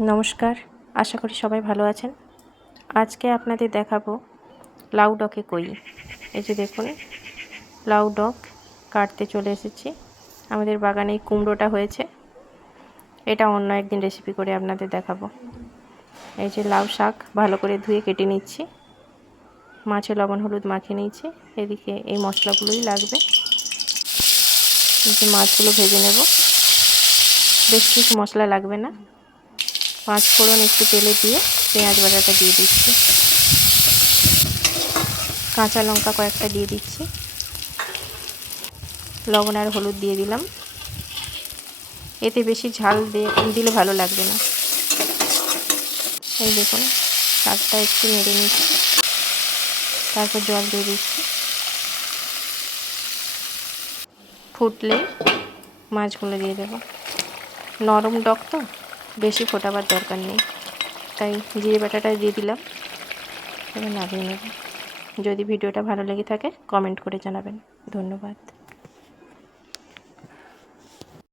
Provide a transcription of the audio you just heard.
নমস্কার, আশা করি সবাই ভালো আছেন। আজকে আপনাদের দেখাবো লাউ ডগে কই। এই যে দেখুন, লাউ ডগ কাটতে চলে এসেছি। আমাদের বাগানে কুমড়োটা হয়েছে, এটা অন্য একদিন রেসিপি করে আপনাদের দেখাবো। এই যে লাউ শাক ভালো করে ধুয়ে কেটে নিচ্ছি, মাছে লবণ হলুদ মাখিয়ে নিচ্ছি। এদিকে এই মশলাগুলোই লাগবে। এই যে মাছগুলো ভেজে নেব, বেশ কিছু মশলা লাগবে না। 5 ফোড়ন একটু তেলে দিয়ে পেঁয়াজ বাটাটা দিয়ে দিচ্ছি, কাঁচা লঙ্কা কয়েকটা দিয়ে দিচ্ছি, লবণ আর হলুদ দিয়ে দিলাম। এতে বেশি ঝাল দিলে ভালো লাগবে না। এই দেখুন, শাকটা একটু নেড়ে নিচ্ছি, তারপর জল দিয়ে দিচ্ছি। ফুটলে মাছগুলো দিয়ে দেবো। নরম ডগ তো, বেশি ফোটাবার দরকার নেই, তাই জিরে বাটাটা দিয়ে দিলাম। এবার নামিয়ে নেব। যদি ভিডিওটা ভালো লেগে থাকে কমেন্ট করে জানাবেন। ধন্যবাদ।